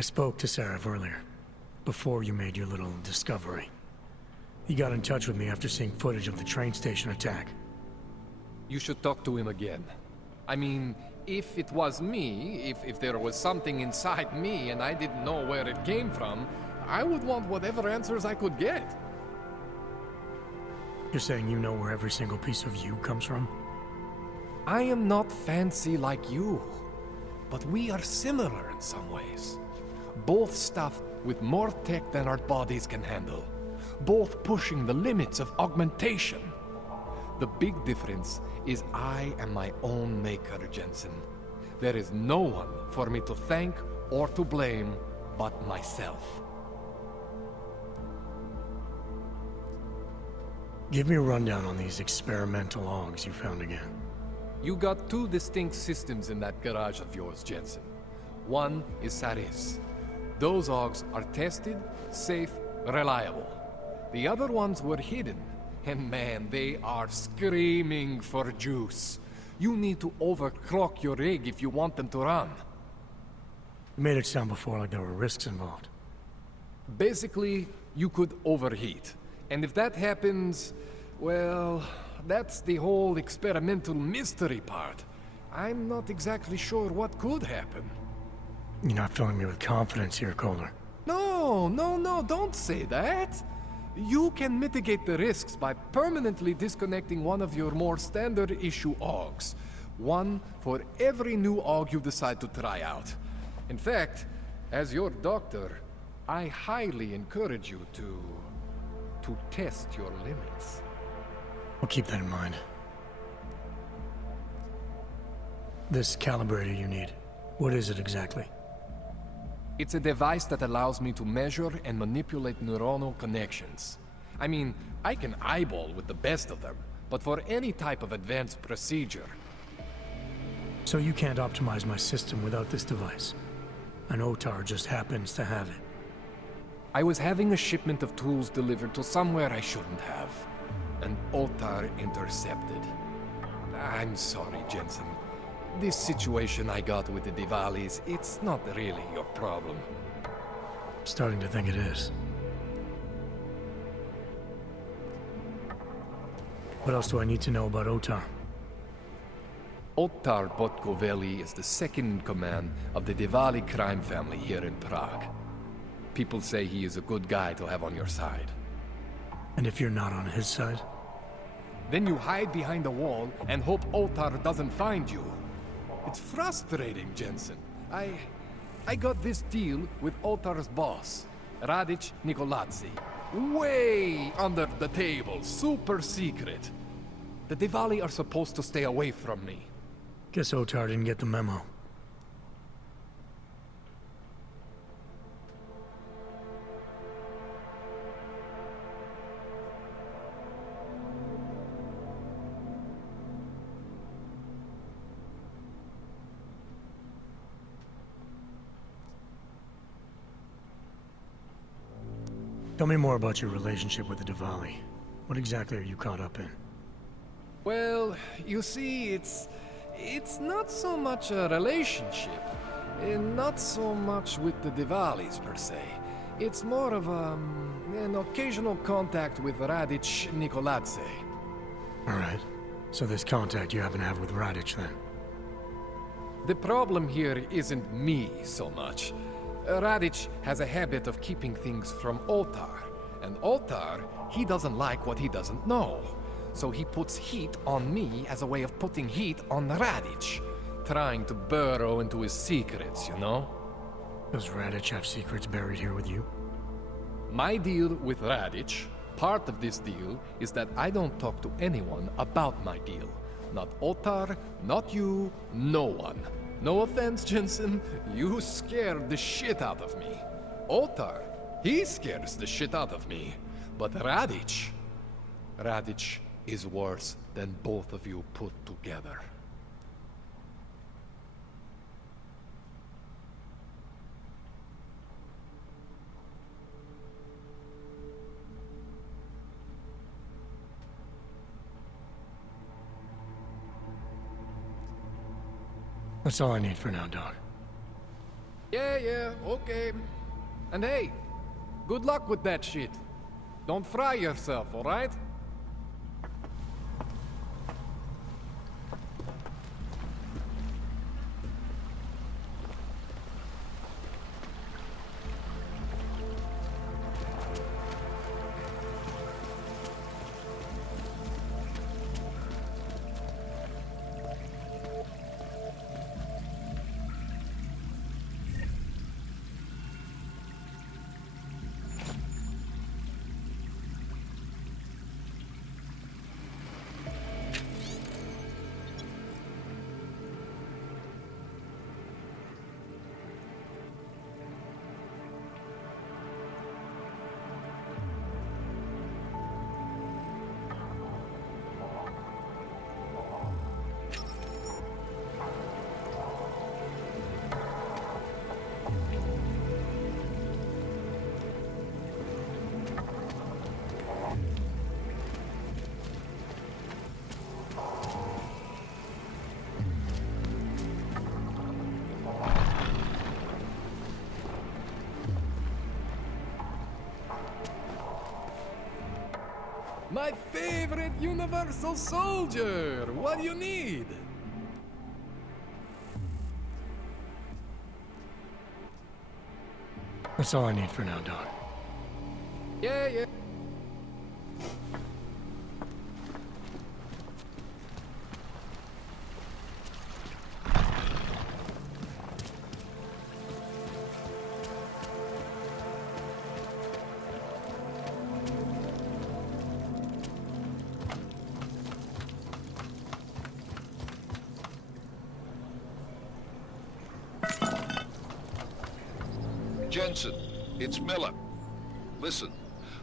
I spoke to Sarah earlier, before you made your little discovery. He got in touch with me after seeing footage of the train station attack. You should talk to him again. I mean, if it was me, if there was something inside me and I didn't know where it came from, I would want whatever answers I could get. You're saying you know where every single piece of you comes from? I am not fancy like you, but we are similar in some ways. Both stuffed with more tech than our bodies can handle. Both pushing the limits of augmentation. The big difference is I am my own maker, Jensen. There is no one for me to thank or to blame but myself. Give me a rundown on these experimental augs you found again. You got two distinct systems in that garage of yours, Jensen. One is Saris. Those augs are tested, safe, reliable. The other ones were hidden. And man, they are screaming for juice. You need to overclock your rig if you want them to run. You made it sound before like there were risks involved. Basically, you could overheat. And if that happens, well, that's the whole experimental mystery part. I'm not exactly sure what could happen. You're not filling me with confidence here, Kohler. No, don't say that. You can mitigate the risks by permanently disconnecting one of your more standard issue augs. One for every new aug you decide to try out. In fact, as your doctor, I highly encourage you to test your limits. I'll keep that in mind. This calibrator you need, what is it exactly? It's a device that allows me to measure and manipulate neuronal connections. I mean, I can eyeball with the best of them, but for any type of advanced procedure... So you can't optimize my system without this device? An OTAR just happens to have it. I was having a shipment of tools delivered to somewhere I shouldn't have. An OTAR intercepted. I'm sorry, Jensen. This situation I got with the Diwalis, it's not really your problem. Starting to think it is. What else do I need to know about OTAR? Otar Botkoveli is the second in command of the Diwali crime family here in Prague. People say he is a good guy to have on your side. And if you're not on his side? Then you hide behind a wall and hope Otar doesn't find you. It's frustrating, Jensen. I got this deal with Otar's boss, Radic Nikoladze. Way under the table, super secret. The Diwali are supposed to stay away from me. Guess Otar didn't get the memo. Tell me more about your relationship with the Diwali. What exactly are you caught up in? Well, you see, it's not so much a relationship. And not so much with the Diwalis, per se. It's more of an occasional contact with Radic Nikoladze. Alright. So this contact you happen to have with Radic, then? The problem here isn't me so much. Radic has a habit of keeping things from Otar. And Otar, he doesn't like what he doesn't know. So he puts heat on me as a way of putting heat on Radic. Trying to burrow into his secrets, you know? Does Radic have secrets buried here with you? My deal with Radic, part of this deal, is that I don't talk to anyone about my deal. Not Otar, not you, no one. No offense, Jensen, you scared the shit out of me. Otar, he scares the shit out of me. But Radic is worse than both of you put together. That's all I need for now, Doc. Yeah, okay. And hey, good luck with that shit. Don't fry yourself, alright? My favorite universal soldier! What do you need? That's all I need for now, Doc. Yeah. Jensen, it's Miller. Listen,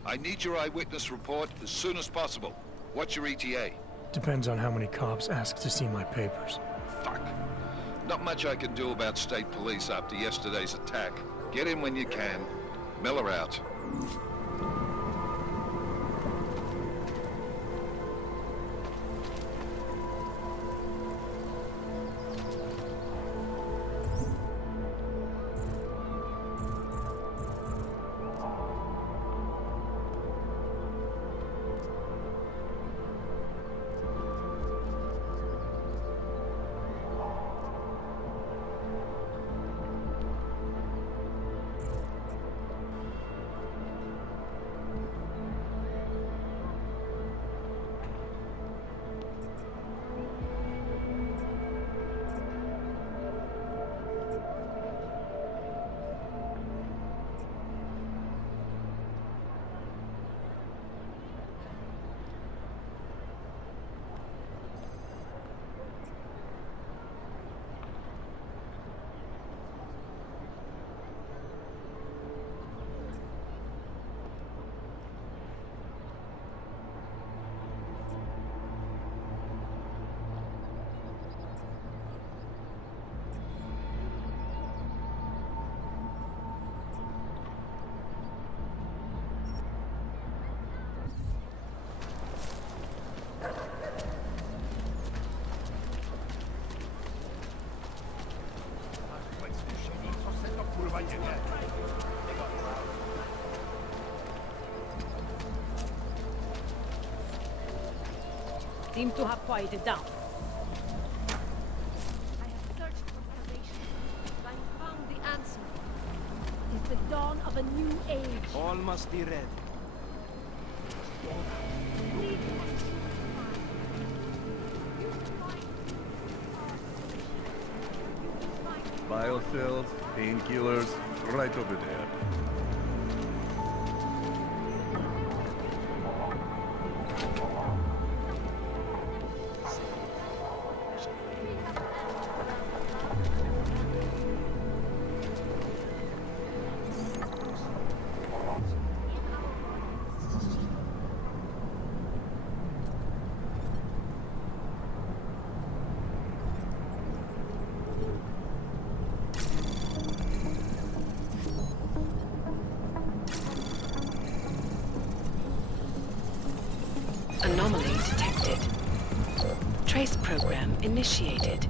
I need your eyewitness report as soon as possible. What's your ETA? Depends on how many cops ask to see my papers. Fuck. Not much I can do about state police after yesterday's attack. Get in when you can. Miller out. Seems to have quieted down. I have searched for salvation, but I found the answer. It is the dawn of a new age. All must be read. Biocells, painkillers, right over there. Anomaly detected. Trace program initiated.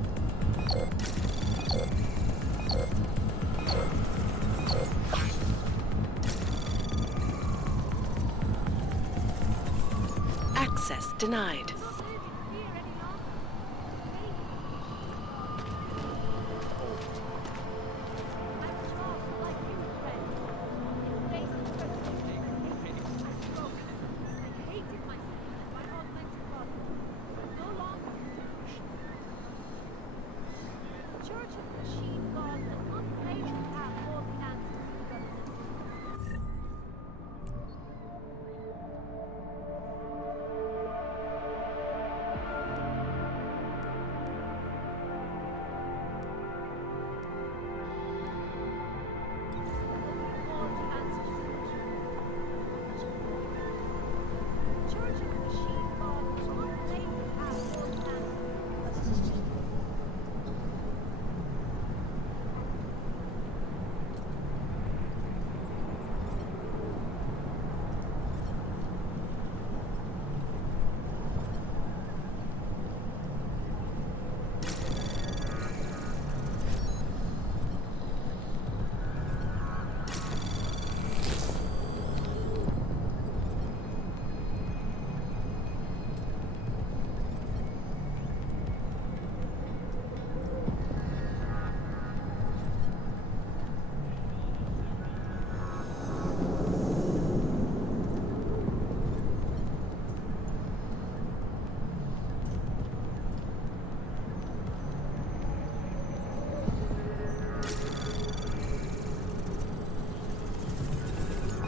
Access denied.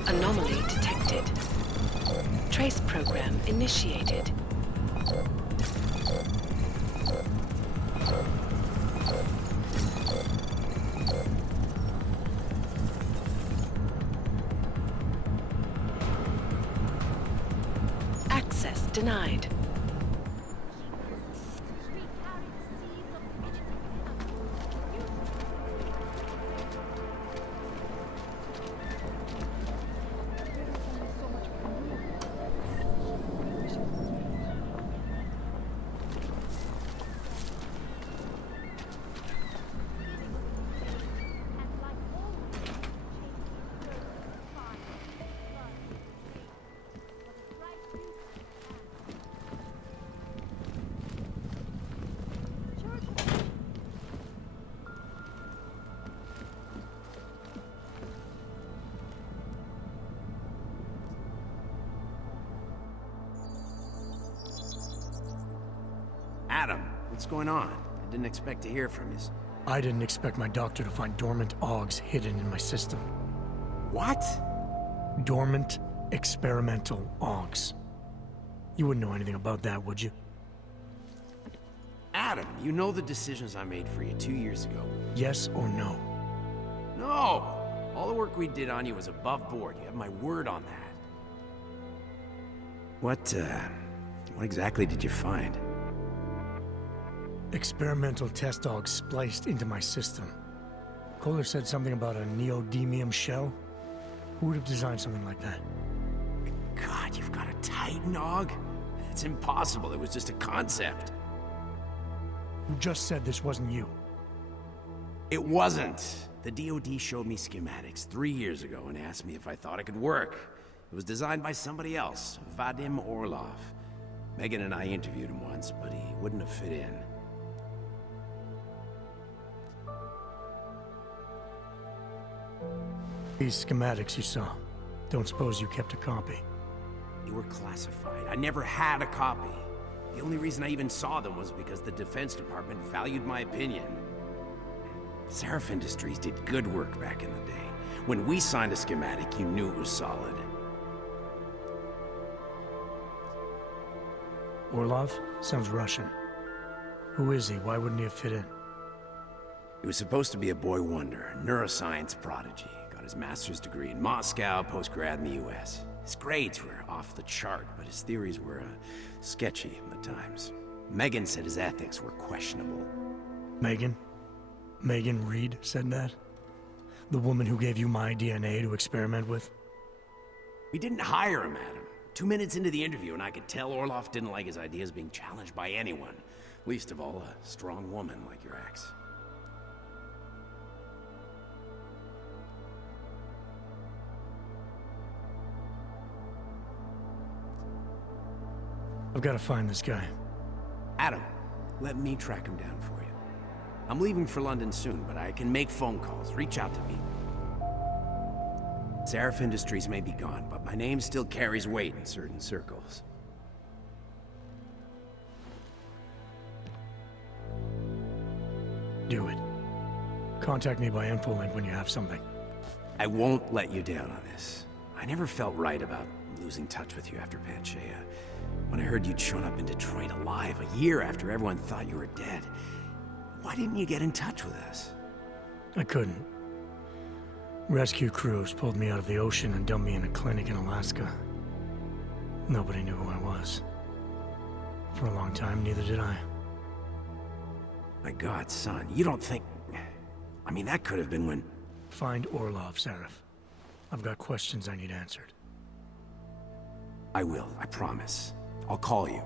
Anomaly detected. Trace program initiated. Access denied. Adam, what's going on? I didn't expect to hear from you. I didn't expect my doctor to find dormant augs hidden in my system. What? Dormant experimental augs. You wouldn't know anything about that, would you? Adam, you know the decisions I made for you 2 years ago. Yes or no? No! All the work we did on you was above board. You have my word on that. What exactly did you find? Experimental test augs spliced into my system. Kohler said something about a neodymium shell. Who would have designed something like that? God, you've got a Titan aug? It's impossible. It was just a concept. You just said this wasn't you. It wasn't. The DoD showed me schematics 3 years ago and asked me if I thought it could work. It was designed by somebody else, Vadim Orlov. Megan and I interviewed him once, but he wouldn't have fit in. These schematics you saw. Don't suppose you kept a copy? They were classified. I never had a copy. The only reason I even saw them was because the Defense Department valued my opinion. Seraph Industries did good work back in the day. When we signed a schematic, you knew it was solid. Orlov? Sounds Russian. Who is he? Why wouldn't he have fit in? He was supposed to be a boy wonder, a neuroscience prodigy. Got his master's degree in Moscow, post-grad in the US. His grades were off the chart, but his theories were sketchy at times. Megan said his ethics were questionable. Megan? Megan Reed said that? The woman who gave you my DNA to experiment with? We didn't hire him, Adam. 2 minutes into the interview, and I could tell Orlov didn't like his ideas being challenged by anyone. Least of all, a strong woman like your ex. I've got to find this guy. Adam, let me track him down for you. I'm leaving for London soon, but I can make phone calls. Reach out to me. Seraph Industries may be gone, but my name still carries weight in certain circles. Do it. Contact me by infolink when you have something. I won't let you down on this. I never felt right about losing touch with you after Panchaea. When I heard you'd shown up in Detroit alive a year after everyone thought you were dead, why didn't you get in touch with us? I couldn't. Rescue crews pulled me out of the ocean and dumped me in a clinic in Alaska. Nobody knew who I was. For a long time, neither did I. My God, son, you don't think... I mean, that could have been when... Find Orlov, Seraph. I've got questions I need answered. I will, I promise. I'll call you.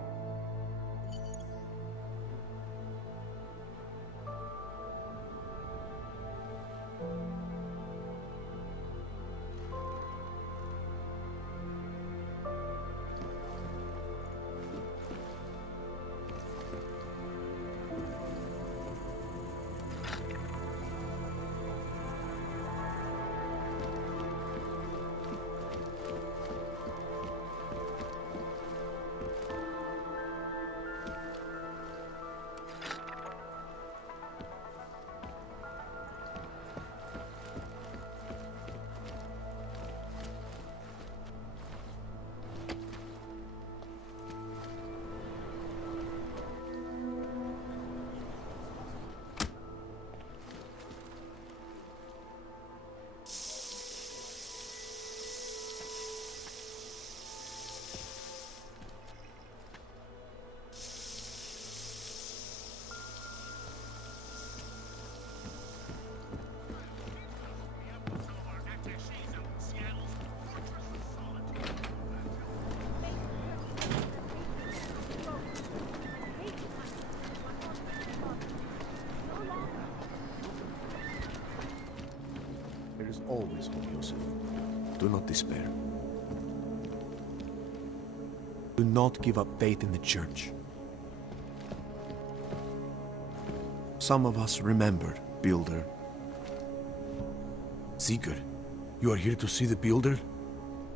There is always hope, Joseph. Do not despair. Do not give up faith in the Church. Some of us remembered Builder. Sigurd, you are here to see the Builder?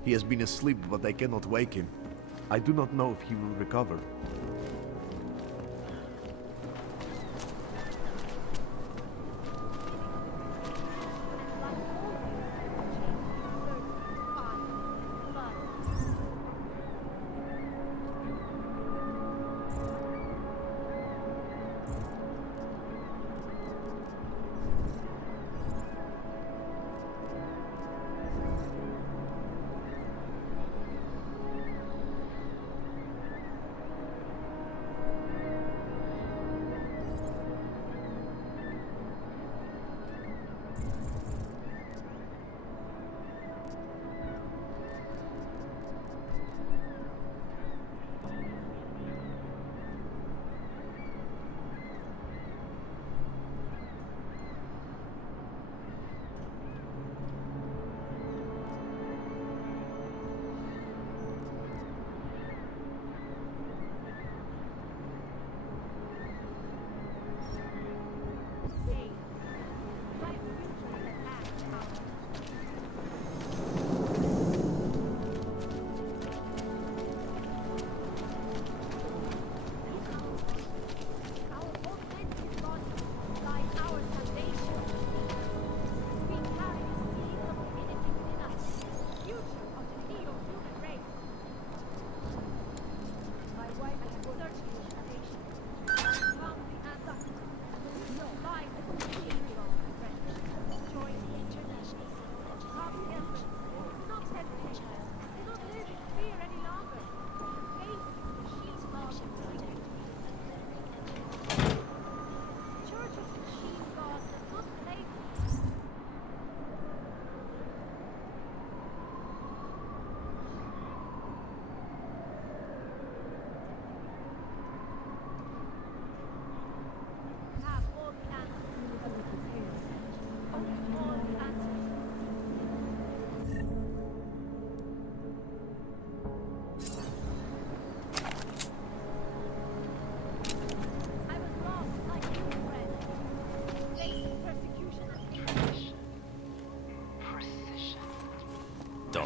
He has been asleep, but I cannot wake him. I do not know if he will recover.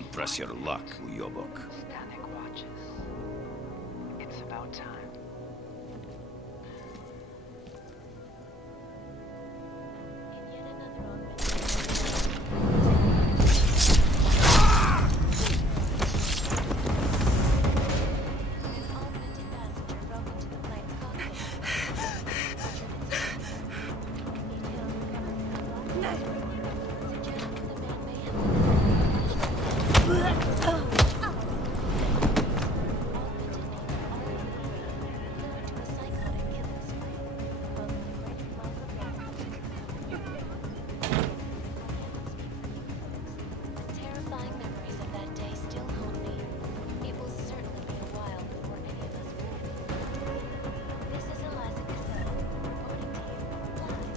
Don't press your luck, Uyobok. Panic watches. It's about time. In yet another omen. An augmented passenger broke into the plane's cockpit. Details regarding unlocked suggest the man may have terrifying memories of that day still haunt me. It will certainly be a while before any of us will. This is Eliza Cassell, reporting to you live.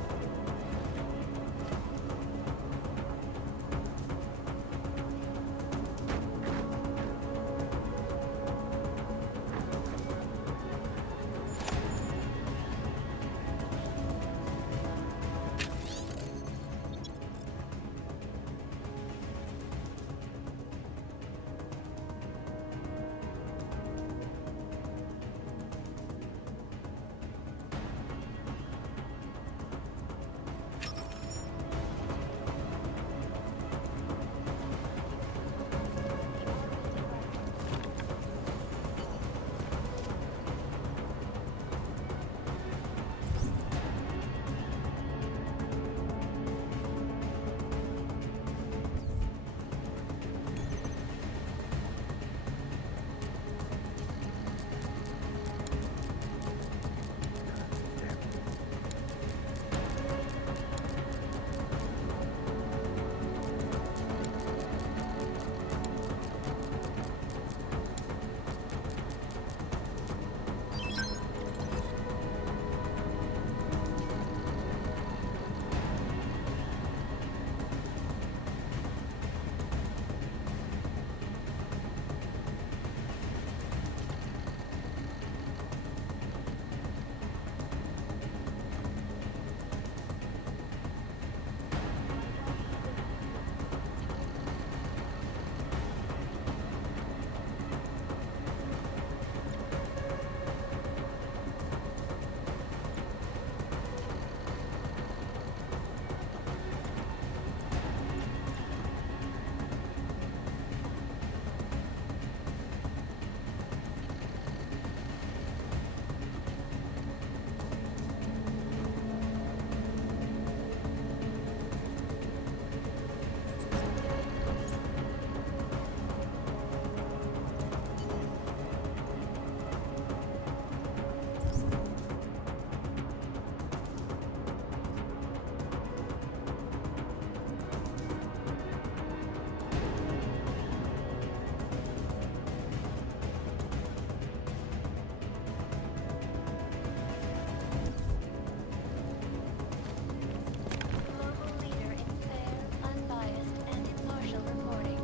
Global leader in fair, unbiased, and impartial reporting.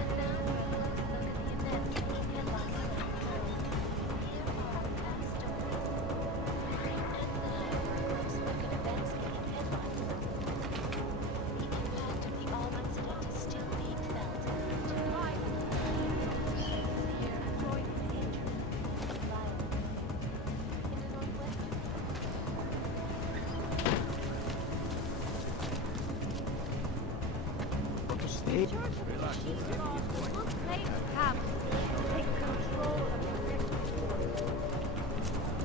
And now for a close look at the events making headlines around the world. Here are our top stories. And now for a close look at events making headlines. The impact of the All incident is still being felt. July severe annoying injury. Violence. In the northwestern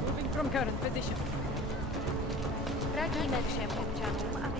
Moving from current position. Radíme všem občanům, aby